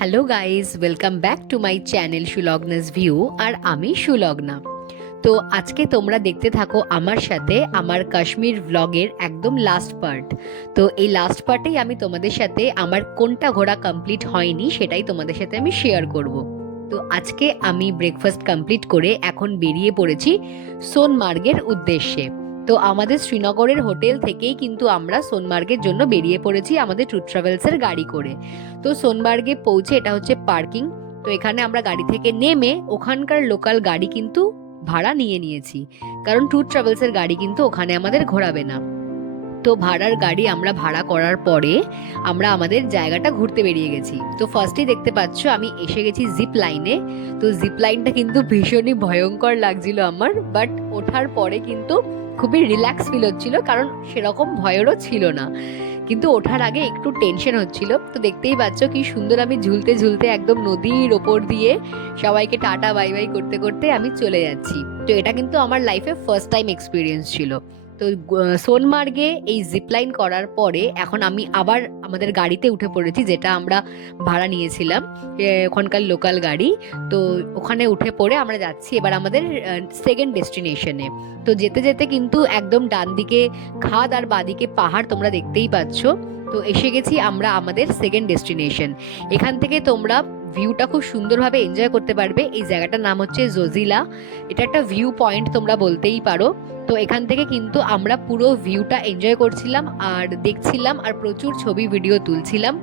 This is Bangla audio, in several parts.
Hello guys, welcome back to my channel Sulagna's view. আর আমি সুলগ্না। তো আজকে তোমরা দেখতে থাকো আমার সাথে আমার কাশ্মীর ভ্লগের একদম লাস্ট পার্ট। তো এই লাস্ট পার্টেই আমি তোমাদের সাথে আমার কোনটা ঘোরা কমপ্লিট হয়নি সেটাই তোমাদের সাথে আমি শেয়ার করব। তো আজকে আমি ব্রেকফাস্ট কমপ্লিট করে এখন বেরিয়ে পড়েছি সোনমার্গের উদ্দেশ্যে। তো আমাদের শ্রীনগরের হোটেল থেকেই কিন্তু আমরা সোনমার্গের জন্য বেরিয়ে পড়েছি আমাদের ট্যুর ট্রাভেলসের গাড়ি করে। তো সোনমার্গে পৌঁছে এটা হচ্ছে পার্কিং। তো এখানে আমরা গাড়ি থেকে নেমে ওখানকার লোকাল গাড়ি কিন্তু ভাড়া নিয়েছি, কারণ ট্যুর ট্রাভেলসের গাড়ি কিন্তু ওখানে আমাদের ঘোরাবে না। তো ভাড়ার গাড়ি আমরা ভাড়া করার পরে আমরা আমাদের জায়গাটা ঘুরতে বেরিয়ে গেছি। তো ফার্স্টেই দেখতে পাচ্ছ আমি এসে গেছি জিপ লাইনে। তো জিপ লাইনটা কিন্তু ভীষণই ভয়ঙ্কর লাগছিল আমার, বাট ওঠার পরে কিন্তু খুবই রিল্যাক্স ফিল হচ্ছিল, কারণ সেরকম ভয়েরও ছিল না। কিন্তু ওঠার আগে একটু টেনশন হচ্ছিল। তো দেখতেই পাচ্ছ কি সুন্দর আমি ঝুলতে ঝুলতে একদম নদীর ওপর দিয়ে সবাইকে টাটা বাই বাই করতে করতে আমি চলে যাচ্ছি। তো এটা কিন্তু আমার লাইফে ফার্স্ট টাইম এক্সপিরিয়েন্স ছিল। তো সোনমার্গে এই জিপলাইন করার পরে এখন আমি আবার আমাদের গাড়িতে উঠে পড়েছি, যেটা আমরা ভাড়া নিয়েছিলাম, ওখানকার লোকাল গাড়ি। তো ওখানে উঠে পড়ে আমরা যাচ্ছি এবার আমাদের সেকেন্ড ডেস্টিনেশনে। তো যেতে যেতে কিন্তু একদম ডান দিকে খাদ আর বাদিকে পাহাড় তোমরা দেখতেই পাচ্ছ। তো এসে গেছি আমরা আমাদের সেকেন্ড ডেস্টিনেশন। এখান থেকে তোমরা ভিউটা খুব সুন্দরভাবে এনজয় করতে পারবে। এই জায়গাটার নাম হচ্ছে জোজিলা। এটা একটা ভিউ পয়েন্ট তোমরা বলতেই পারো। তো এখান থেকে কিন্তু আমরা পুরো ভিউটা এনজয় করছিলাম আর দেখছিলাম আর প্রচুর ছবি ভিডিও তুলছিলাম।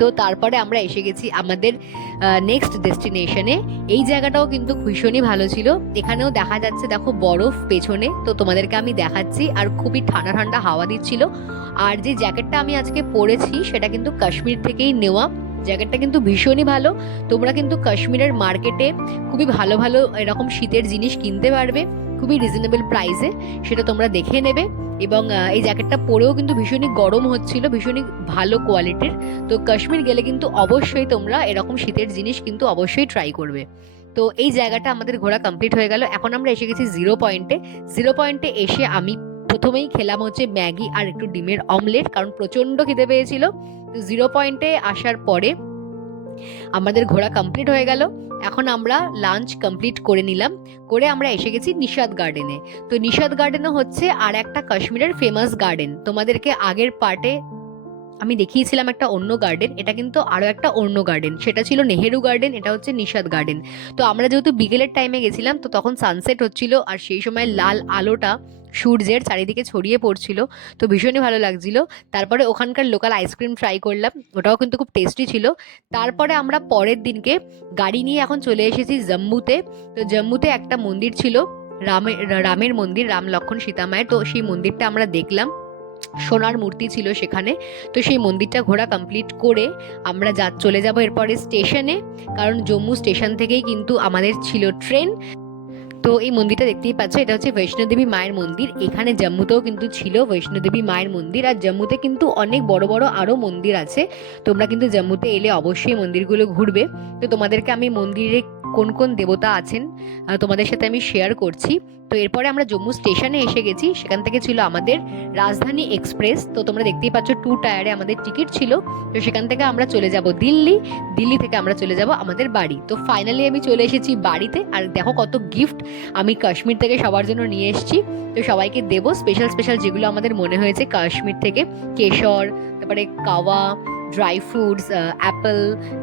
তো তারপরে আমরা এসে গেছি আমাদের নেক্সট ডেস্টিনেশনে। এই জায়গাটাও কিন্তু ভীষণই ভালো ছিল। এখানেও দেখা যাচ্ছে দেখো বরফ পেছনে, তো তোমাদেরকে আমি দেখাচ্ছি। আর খুবই ঠান্ডা ঠান্ডা হাওয়া দিচ্ছিল। আর যে জ্যাকেটটা আমি আজকে পরেছি সেটা কিন্তু কাশ্মীর থেকেই নেওয়া। জ্যাকেটটা কিন্তু ভীষণই ভালো। তোমরা কিন্তু কাশ্মীরের মার্কেটে খুবই ভালো ভালো এরকম শীতের জিনিস কিনতে পারবে খুবই রিজনেবল প্রাইসে, সেটা তোমরা দেখে নেবে। এবং এই জ্যাকেটটা পরেও কিন্তু ভীষণই গরম হচ্ছিল, ভীষণই ভালো কোয়ালিটির। তো কাশ্মীর গেলে কিন্তু অবশ্যই তোমরা এরকম শীতের জিনিস কিন্তু অবশ্যই ট্রাই করবে। তো এই জায়গাটা আমাদের ঘোরা কমপ্লিট হয়ে গেল। এখন আমরা এসে গেছি জিরো পয়েন্টে। জিরো পয়েন্টে এসে আমি প্রথমেই খেলাম হচ্ছে ম্যাগি আর একটু ডিমের অমলেট, কারণ প্রচণ্ড খিদে পেয়েছিল। তো জিরো পয়েন্টে আসার পরে আমাদের ঘোরা কমপ্লিট হয়ে গেল। এখন আমরা লাঞ্চ কমপ্লিট করে নিলাম, করে আমরা এসে গেছি নিশাদ গার্ডেনে। তো নিশাদ গার্ডেনও হচ্ছে আর একটা কাশ্মীরের ফেমাস গার্ডেন। তোমাদেরকে আগের পার্টে আমি দেখিয়েছিলাম একটা অন্য গার্ডেন, এটা কিন্তু আরও একটা অন্য গার্ডেন, সেটা ছিল নেহেরু গার্ডেন, এটা হচ্ছে নিশাদ গার্ডেন। তো আমরা যেহেতু বিকেলের টাইমে গেছিলাম, তো তখন সানসেট হচ্ছিল আর সেই সময় লাল আলোটা সূর্যের চারিদিকে ছড়িয়ে পড়ছিল। তো ভীষণই ভালো লাগছিল। তারপরে ওখানকার লোকাল আইসক্রিম ট্রাই করলাম, ওটাও কিন্তু খুব টেস্টি ছিল। তারপরে আমরা পরের দিনকে গাড়ি নিয়ে এখন চলে এসেছি জম্মুতে। তো জম্মুতে একটা মন্দির ছিল, রামের মন্দির, রাম লক্ষ্মণ সীতা মায়ের। তো সেই মন্দিরটা আমরা দেখলাম, সোনার মূর্তি ছিল সেখানে। তো সেই মন্দিরটা ঘোরা কমপ্লিট করে আমরা চলে যাব এরপরে স্টেশনে, কারণ জম্মু স্টেশন থেকেই কিন্তু আমাদের ছিল ট্রেন। তো এই মন্দিরটা দেখতেই পাচ্ছ, এটা হচ্ছে বৈষ্ণোদেবী মায়ের মন্দির। এখানে জম্মুতেও কিন্তু ছিল বৈষ্ণোদেবী মায়ের মন্দির, আর জম্মুতে কিন্তু অনেক বড় বড় আরও মন্দির আছে। তোমরা কিন্তু জম্মুতে এলে অবশ্যই মন্দিরগুলো ঘুরবে। তো তোমাদেরকে আমি মন্দিরে কোন কোন দেবতা আছেন তোমাদের সাথে আমি শেয়ার করছি। তো এরপরে আমরা জম্মু স্টেশনে এসে গেছি, সেখান থেকে ছিল আমাদের রাজধানী এক্সপ্রেস। তো তোমরা দেখতেই পাচ্ছ 2 টায়ারে আমাদের টিকিট ছিল। তো সেখান থেকে আমরা চলে যাব দিল্লি, দিল্লি থেকে আমরা চলে যাব আমাদের বাড়ি। তো ফাইনালি আমি চলে এসেছি বাড়িতে। আর দেখো কত গিফট আমি কাশ্মীর থেকে সবার জন্য নিয়ে এসেছি। তো সবাইকে দেবো স্পেশাল স্পেশাল যেগুলো আমাদের মনে হয়েছে কাশ্মীর থেকে, কেশর, তারপরে কাওয়া, ড্রাই ফ্রুটস, অ্যাপেল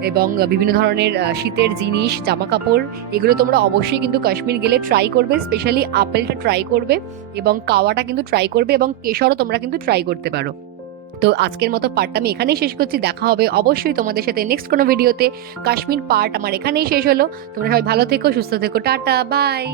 এবং বিভিন্ন ধরনের শীতের জিনিস, জামা কাপড়। এগুলো তোমরা অবশ্যই কিন্তু কাশ্মীর গেলে ট্রাই করবে। স্পেশালি আপেলটা ট্রাই করবে এবং কাওয়াটা কিন্তু ট্রাই করবে, এবং কেশরও তোমরা কিন্তু ট্রাই করতে পারো। তো আজকের মতো পার্টটা আমি এখানেই শেষ করছি। দেখা হবে অবশ্যই তোমাদের সাথে নেক্সট কোনো ভিডিওতে। কাশ্মীর পার্ট আমার এখানেই শেষ হলো। তোমরা সবাই ভালো থেকো, সুস্থ থেকো, টাটা বাই।